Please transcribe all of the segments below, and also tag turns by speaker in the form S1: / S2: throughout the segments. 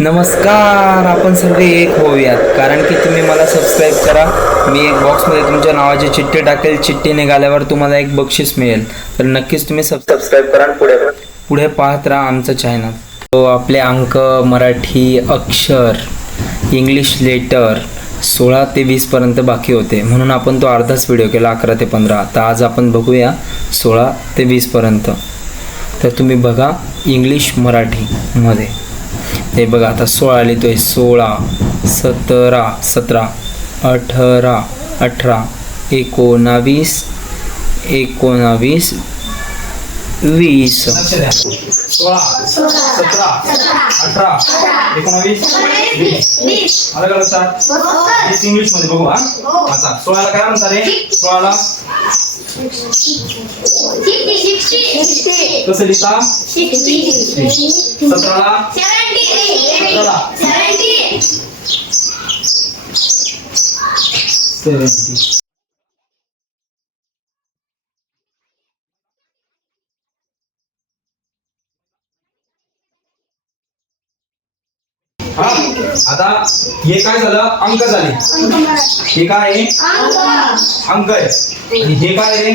S1: नमस्कार आपण सर्व एक होऊयात. कारण की तुम्ही मला सबस्क्राईब करा. मी एक बॉक्समध्ये तुमच्या नावाची चिठ्ठी टाकेल. चिठ्ठी निघाल्यावर तुम्हाला एक बक्षीस मिळेल. तर नक्कीच तुम्ही सब सबस्क्राईब करा आणि पुढे पुढे पाहत राहा आमचं चॅनल तो आपले अंक मराठी अक्षर इंग्लिश लेटर सोळा ते वीसपर्यंत बाकी होते. म्हणून आपण तो अर्धाच व्हिडिओ केला अकरा ते पंधरा. तर आज आपण बघूया सोळा ते वीसपर्यंत तर तुम्ही बघा इंग्लिश मराठीमध्ये हे बघा आता सोळा लिहितोय. सोळा सतरा सतरा अठरा अठरा एकोणावीस एकोणावीस वीस.
S2: सोळा सतरा अठरा एकोणावीस वीस. इंग्लिशमध्ये बघू हा. आता सोळाला काय म्हणतात रे सोळाला? कसं लिहिता सतराला सतराला सेव्हन्टी हा आता हे काय झालं? अंक झाले. हे काय आहे? अंक आहे. आणि हे काय आहे?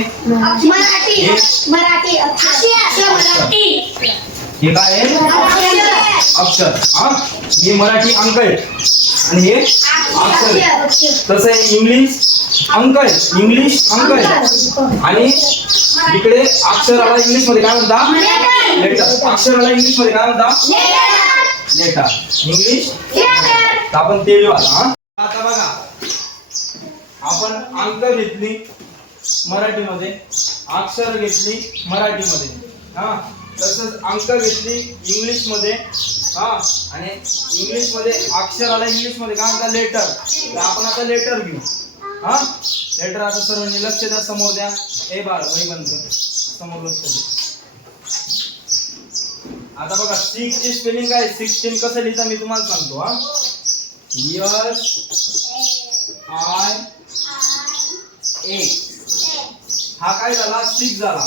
S2: हे? काय आहे? अक्षर. हा? हे मराठी अंक आहे. आणि हे अक्षर आहे. तसं आहे इंग्लिश अंक आहे. इंग्लिश अंक आहे. आणि इकडे अक्षराला इंग्लिशमध्ये काय म्हणता? लेटर. अक्षराला इंग्लिशमध्ये काय म्हणता? लेटर इंग्लिश आपण ते लिहू आता हा? आता बघा. आपण अंक घेतली मराठीमध्ये अक्षर घेतली मराठीमध्ये हा? तसंच अंक घेतली इंग्लिशमध्ये हा? आणि इंग्लिशमध्ये अक्षराला इंग्लिशमध्ये काय म्हणतात? लेटर तर आपण आता लेटर घेऊ. हा? लेटर आता सर्वांनी लक्ष द्या समोर द्या. हे बाळ वही बंद समोर लक्ष द्या. आता बघा सिक्स ची स्पेलिंग काय सिक्सटीन कसं लिहिता मी तुम्हाला सांगतो हा. यस आय ए हा काय झाला? सिक्स झाला.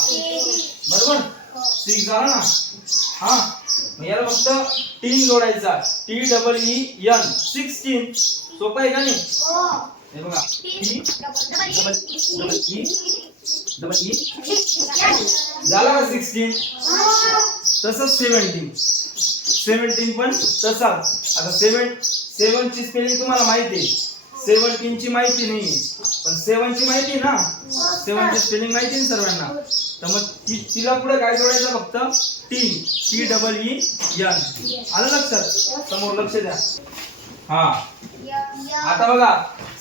S2: बरोबर? सिक्स झाला ना? हा. मग याला फक्त टीन जोडायचा T double E N sixteen सोपं आहे का नाही? हे बघा. डबल ई डबल ई झाला का सिक्सटीन तसंच सेव्हन्टीन सेव्हन्टीन पण तसा आता सेव्हन सेवन ची स्पेलिंग तुम्हाला माहिती आहे. सेव्हन्टीन ची माहिती नाही पण सेवनची माहिती आहे ना? सेवन ची स्पेलिंग माहिती आहे ना सर्वांना? तर मग ती तिला पुढे काय जोडायचं फक्त? T T double E N आलं लक्षात? समोर लक्ष द्या. हा. आता बघा.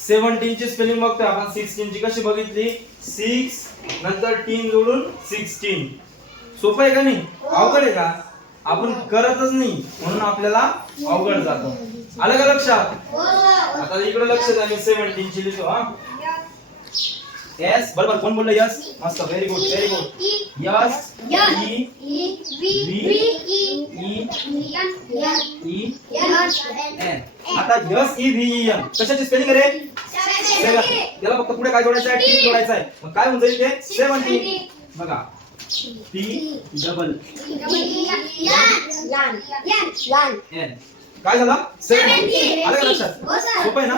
S2: सेव्हन्टीन ची स्पेलिंग बघतोय आपण. सिक्सटीन ची कशी बघितली? सिक्स नंतर टीन जोडून सिक्सटीन सोपं आहे का नाही? अवघड आहे का? आपण करतच नाही म्हणून आपल्याला अवघड जातो. आलं का लक्षात आता इकडे लक्ष द्या मी सेव्हन्टीन ची लिहितो हा. यस बरोबर. कोण बोललं यस मस्त very good very good yes E आता यस ई व्ही एन कशाची स्पेलिंग रे? सेवन त्याला फक्त पुढे काय जोडायचं आहे? टी जोडायचं आहे. मग काय होऊन जाईल ते? सेव्हन्टीन बघा. टी डबल एन काय झालं? आलं का लक्षात? सोपं आहे ना?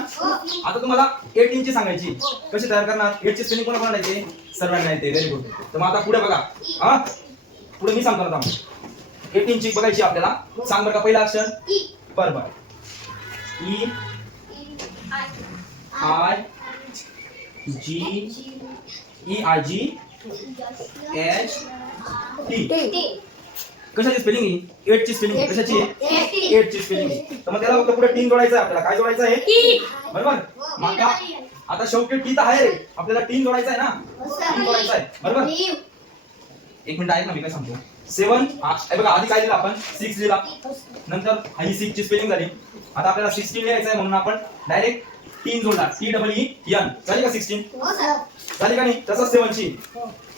S2: आता तुम्हाला एट ची सांगायची. कशी तयार करणार? एट ची स्पेलिंग कोणा कोणाला येते? सर्वांना येते. व्हेरी गुड तर मग आता पुढे बघा. हा? पुढे मी सांगतो आता एटीन ची बघायची आपल्याला. सांग बरं का पहिला अक्षर बरोबर. E I G E I G H T कशाची स्पेलिंग आहे? एट ची स्पेलिंग कशाची आहे? एट ची स्पेलिंग तर मग त्याला फक्त पुढे तीन जोडायचं आपल्याला काय जोडायचं आहे? बरोबर? मग आता शेवटी टी तर आहे रे. आपल्याला तीन जोडायचं आहे ना? तीन जोडायचं आहे. बरोबर? एक मिनिट ऐक ना मी काय सांगतो. सेवन बघा आधी काय लिहिलं आपण? सिक्स लिहिला. नंतर हा ही सिक्स ची स्पेलिंग झाली. आता आपल्याला सिक्स्टीन लिहायचं आहे म्हणून आपण डायरेक्ट तीन जोडला टी डबल ई एन झाली का सिक्स्टीन झाली का नाही? तसंच सेवन ची.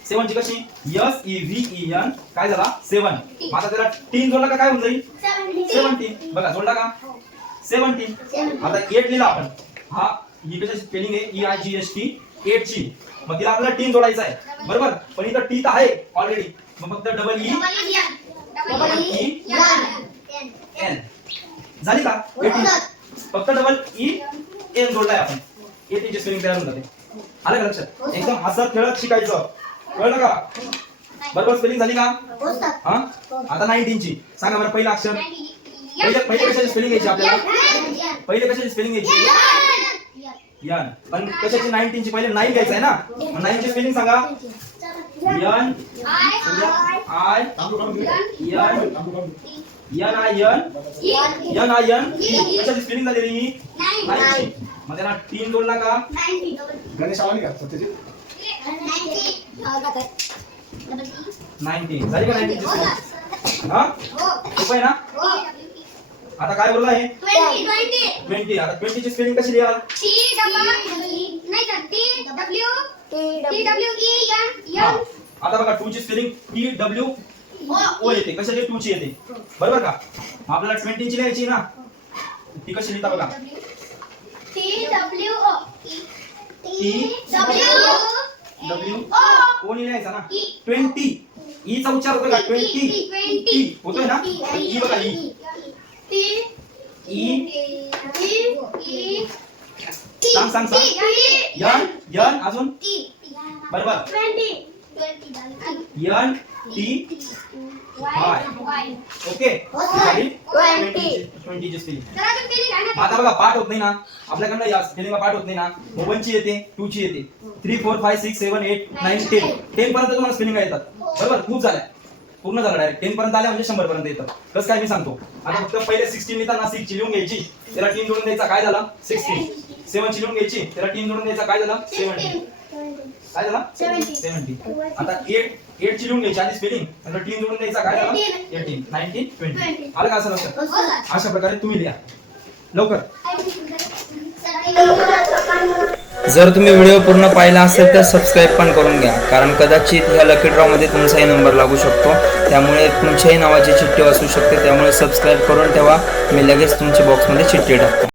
S2: सेवन ची कशी? S E V E N काय झाला? सेवन आता त्याला तीन जोडला का काय होऊन जाईल? सेवन्टीन बघा जोडला का? सेवन्टीन आता एट लिहिला आपण. हा ही कशाची स्पेलिंग आहे? E I G S T eight ची. मग तिला आपल्याला टीन जोडायचा आहे. बरोबर? पण इथं टी तर आहे ऑलरेडी मग फक्त डबल ई एन झाली का? एटीन फक्त डबल ई एन जोडलाय आपण. एटीनची स्पेलिंग तयार होऊन जाते. आलं का लक्षात? एकदम हसत खेळत शिकायचं. कळलं का? बरोबर स्पेलिंग झाली का? हा आता नाईन्टीनची सांगा बरं पहिलं अक्षर. पहिले पहिले कशाची स्पेलिंग घ्यायची आपल्याला? पहिले कशाची स्पेलिंग घ्यायची? यन पण कशाची नाईन्टीनची पहिले नाईन घ्यायचं आहे ना? नाईनची स्पेलिंग सांगा. N I N N I N N I N कशाची स्पेलिंग झालेली ही? नाईनची मग त्याला तीन जोडला का
S3: गणेश आला नाही का? सत्यजित?
S2: नाईन्टीन झाली का नाईन्टीनची स्पेलिंग हा सोपं आहे ना? आता काय बोलला आहे? ट्वेंटी आता ट्वेंटीची स्पेलिंग कशी लिहाल? हा. आता बघा टू ची स्पेलिंग टी डब्ल्यू ओ येते. कशाची टू ची येते? बरोबर का? आपल्याला ट्वेंटी ची लिहायची ना? ती कशी लिहिता बघा? डब्ल्यू कोणी लिहायचा ना?
S4: E.
S2: ट्वेंटी. ई चा उच्चार होतो का ट्वेंटी. टी होतोय ना? ई बघा ई सांग सांग सांग. यन यन अजून? बरोबर. यन टी ओके ट्वेंटीची स्पेलिंग आता बघा पाठ होत नाही ना. आपल्याकडनं या स्पेलिंगला पाठ होत नाही ना. वन ची येते टू ची येते three four five six seven eight nine ten ten पर्यंत तुम्हाला स्पेलिंग येतात. बरोबर? खूप झाल्या. पूर्ण झालं डायरेक्ट टेन पर्यंत आल्या म्हणजे शंभर पर्यंत येतात. कसं काय मी सांगतो? आता फक्त पहिले सिक्स्टीन लिहिताना सिक्स ची लिहून घ्यायची. त्याला टीम जोडून द्यायचा काय झाला? सिक्स्टीन सेवन ची लिहून घ्यायची. त्याला टीम जोडून द्यायचा काय झाला? सेव्हन्टीन काय झाला. सेव्हन्टीन आता एट एट ची लिहून घ्यायची आधी स्पेलिंग नंतर टीम जोडून द्यायचा काय झाला?
S4: Eighteen.
S2: Eighteen nineteen twenty
S4: Twenty.
S2: आलं का असं लक्षात? अशा प्रकारे तुम्ही लिहा. लवकर.
S1: जर तुम्ही व्हिडिओ पूर्ण पाहिला असेल तर सबस्क्राईब पण करून घ्या. कारण कदाचित ह्या लकी ड्रॉमध्ये तुमचाही नंबर लागू शकतो. त्यामुळे तुमच्याही नावाची चिठ्ठी असू शकते. त्यामुळे सबस्क्राईब करून ठेवा. मी लगेच तुमच्या बॉक्समध्ये चिठ्ठी टाकतो.